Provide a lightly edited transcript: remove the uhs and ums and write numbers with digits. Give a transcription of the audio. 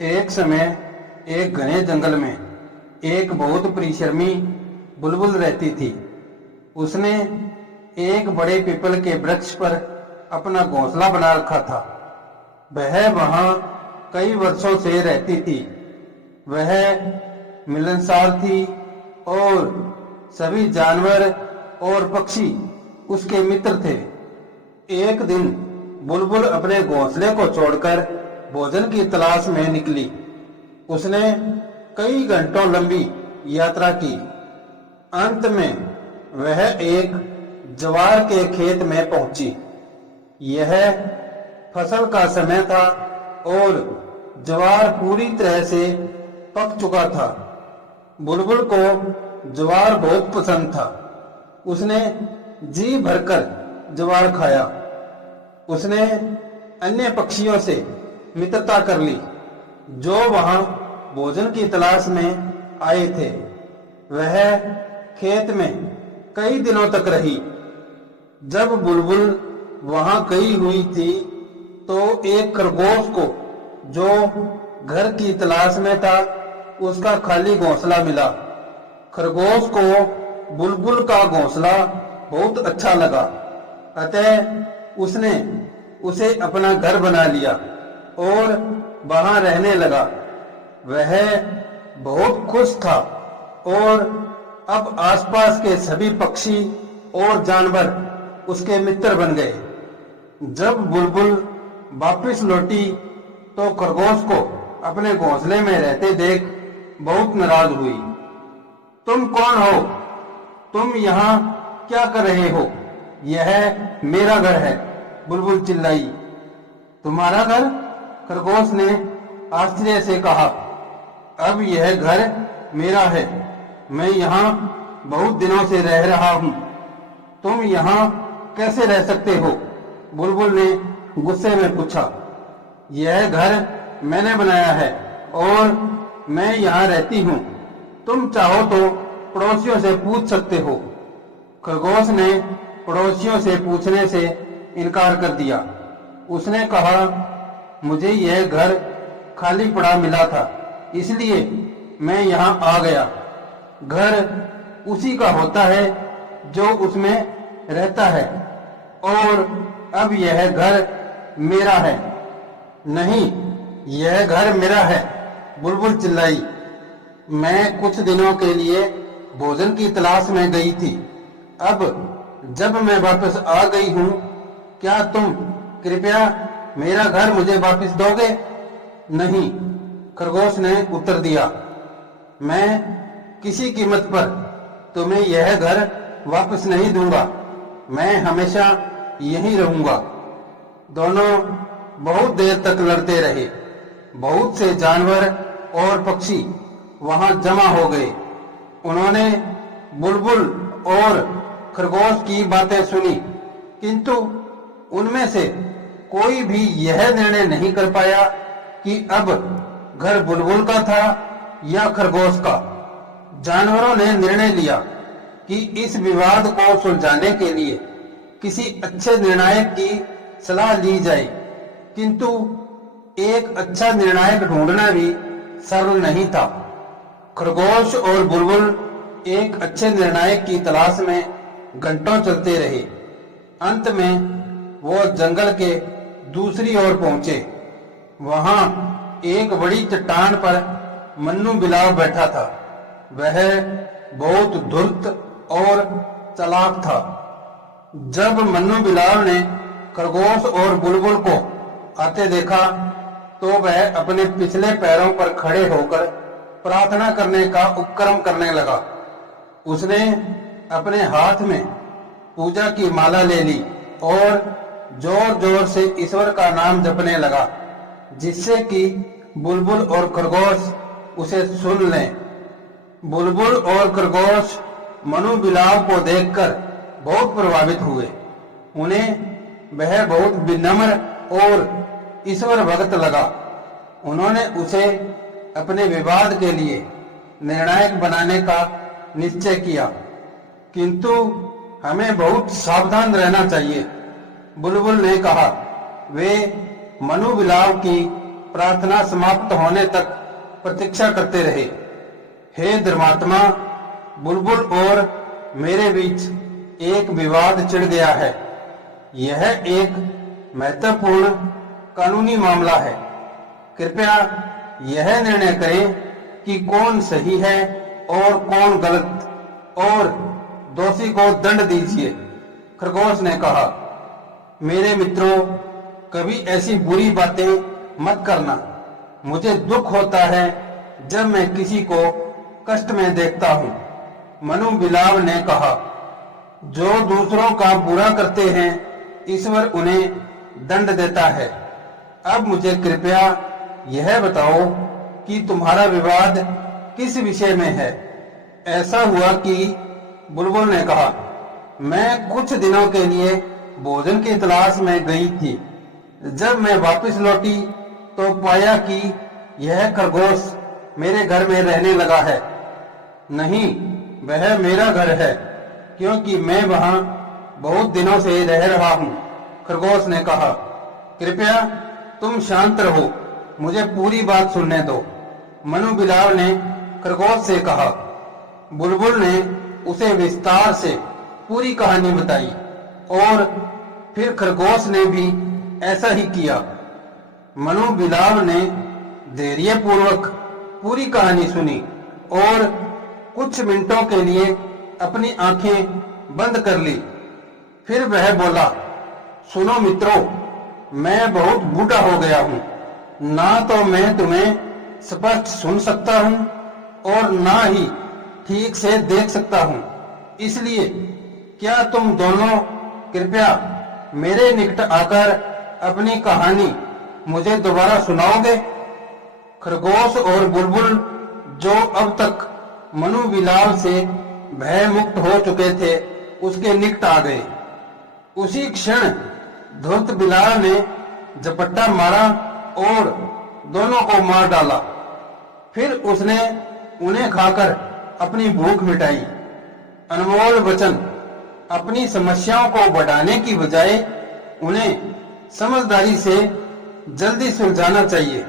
एक समय एक घने जंगल में एक बहुत परिश्रमी बुलबुल रहती थी। उसने एक बड़े पीपल के वृक्ष पर अपना घोंसला बना रखा था। वह वहां कई वर्षों से रहती थी। वह मिलनसार थी और सभी जानवर और पक्षी उसके मित्र थे। एक दिन बुलबुल अपने घोंसले को छोड़कर भोजन की तलाश में निकली। उसने कई घंटों लंबी यात्रा की। अंत में वह एक ज्वार के खेत में पहुंची। यह फसल का समय था और ज्वार पूरी तरह से पक चुका था। बुलबुल को ज्वार बहुत पसंद था। उसने जी भरकर ज्वार खाया। उसने अन्य पक्षियों से मित्रता कर ली जो वहां भोजन की तलाश में आए थे। वह खेत में कई दिनों तक रही। जब बुलबुल वहां गई हुई थी तो एक खरगोश को जो घर की तलाश में था उसका खाली घोंसला मिला। खरगोश को बुलबुल का घोंसला बहुत अच्छा लगा, अतः उसने उसे अपना घर बना लिया और वहां रहने लगा। वह बहुत खुश था और अब आसपास के सभी पक्षी और जानवर उसके मित्र बन गए। जब बुलबुल वापस लौटी तो खरगोश को अपने घोंसले में रहते देख बहुत नाराज हुई। तुम कौन हो? तुम यहाँ क्या कर रहे हो? यह मेरा घर है, बुलबुल चिल्लाई। तुम्हारा घर? खरगोश ने आश्चर्य से कहा। अब यह घर मेरा है। मैं यहाँ बहुत दिनों से रह रहा हूँ। तुम यहाँ कैसे रह सकते हो? बुलबुल ने गुस्से में पूछा। यह घर मैंने बनाया है और मैं यहाँ रहती हूँ। तुम चाहो तो पड़ोसियों से पूछ सकते हो। खरगोश ने पड़ोसियों से पूछने से इनकार कर दिया। उसने कहा, मुझे यह घर खाली पड़ा मिला था, इसलिए मैं यहाँ आ गया। घर उसी का होता है जो उसमें रहता है और अब यह घर मेरा है। नहीं, यह घर मेरा है, बुलबुल चिल्लाई। मैं कुछ दिनों के लिए भोजन की तलाश में गई थी। अब जब मैं वापस आ गई हूँ, क्या तुम कृपया मेरा घर मुझे वापस दोगे? नहीं, खरगोश ने उत्तर दिया। मैं किसी कीमत पर तुम्हें यह घर वापस नहीं दूंगा। मैं हमेशा यहीं रहूंगा। दोनों बहुत देर तक लड़ते रहे। बहुत से जानवर और पक्षी वहां जमा हो गए। उन्होंने बुलबुल और खरगोश की बातें सुनी, किंतु उनमें से कोई भी यह निर्णय नहीं कर पाया कि अब घर बुलबुल का था या खरगोश का। जानवरों ने निर्णय लिया कि इस विवाद को सुलझाने के लिए किसी अच्छे निर्णायक की सलाह ली जाए, किंतु एक अच्छा निर्णायक ढूंढना भी सरल नहीं था। खरगोश और बुलबुल एक अच्छे निर्णायक की तलाश में घंटों चलते रहे। अंत में वो जंगल के दूसरी ओर पहुंचे। वहां एक बड़ी चट्टान पर मन्नू बिलाव बैठा था। वह बहुत धूर्त और चालाक था। जब मन्नू बिलाव ने खरगोश और बुलबुल को आते देखा तो वह अपने पिछले पैरों पर खड़े होकर प्रार्थना करने का उपक्रम करने लगा। उसने अपने हाथ में पूजा की माला ले ली और जोर जोर से ईश्वर का नाम जपने लगा, जिससे कि बुलबुल और खरगोश उसे सुन लें। बुलबुल और खरगोश मनु बिलाव को देखकर बहुत प्रभावित हुए। उन्हें वह बहुत विनम्र और ईश्वर भक्त लगा। उन्होंने उसे अपने विवाद के लिए निर्णायक बनाने का निश्चय किया, किंतु हमें बहुत सावधान रहना चाहिए, बुलबुल ने कहा। वे मनु बिलाव की प्रार्थना समाप्त होने तक प्रतीक्षा करते रहे। हे धर्मात्मा, बुलबुल और मेरे बीच एक विवाद छिड़ गया है। यह एक महत्वपूर्ण कानूनी मामला है। कृपया यह निर्णय करें कि कौन सही है और कौन गलत, और दोषी को दंड दीजिए। खरगोश ने कहा, मेरे मित्रों, कभी ऐसी बुरी बातें मत करना। मुझे दुख होता है जब मैं किसी को कष्ट में देखता हूँ। मनु बिलाव ने कहा, जो दूसरों का बुरा करते हैं ईश्वर उन्हें दंड देता है। अब मुझे कृपया यह बताओ कि तुम्हारा विवाद किस विषय में है। ऐसा हुआ कि बुलबुल ने कहा, मैं कुछ दिनों के लिए भोजन की तलाश में गई थी। जब मैं वापस लौटी तो पाया कि यह खरगोश मेरे घर में रहने लगा है। नहीं, वह मेरा घर है, क्योंकि मैं वहां बहुत दिनों से रह रहा हूं। खरगोश ने कहा, कृपया तुम शांत रहो, मुझे पूरी बात सुनने दो। मनु बिलाव ने खरगोश से कहा। बुलबुल ने उसे विस्तार से पूरी कहानी बताई और फिर खरगोश ने भी ऐसा ही किया। मनु बिलाव ने धैर्यपूर्वक पूरी कहानी सुनी और कुछ मिनटों के लिए अपनी आंखें बंद कर ली। फिर वह बोला, सुनो मित्रों, मैं बहुत बूढ़ा हो गया हूँ। ना तो मैं तुम्हें स्पष्ट सुन सकता हूँ और ना ही ठीक से देख सकता हूँ। इसलिए क्या तुम दोनों कृपया मेरे निकट आकर अपनी कहानी मुझे दोबारा सुनाओगे? खरगोश और बुलबुल, जो अब तक मनु बिलाव से भय मुक्त हो चुके थे, उसके निकट आ गए। उसी क्षण धूर्त बिलाव ने झपट्टा मारा और दोनों को मार डाला। फिर उसने उन्हें खाकर अपनी भूख मिटाई। अनमोल वचन, अपनी समस्याओं को बढ़ाने की बजाय उन्हें समझदारी से जल्दी सुलझाना चाहिए।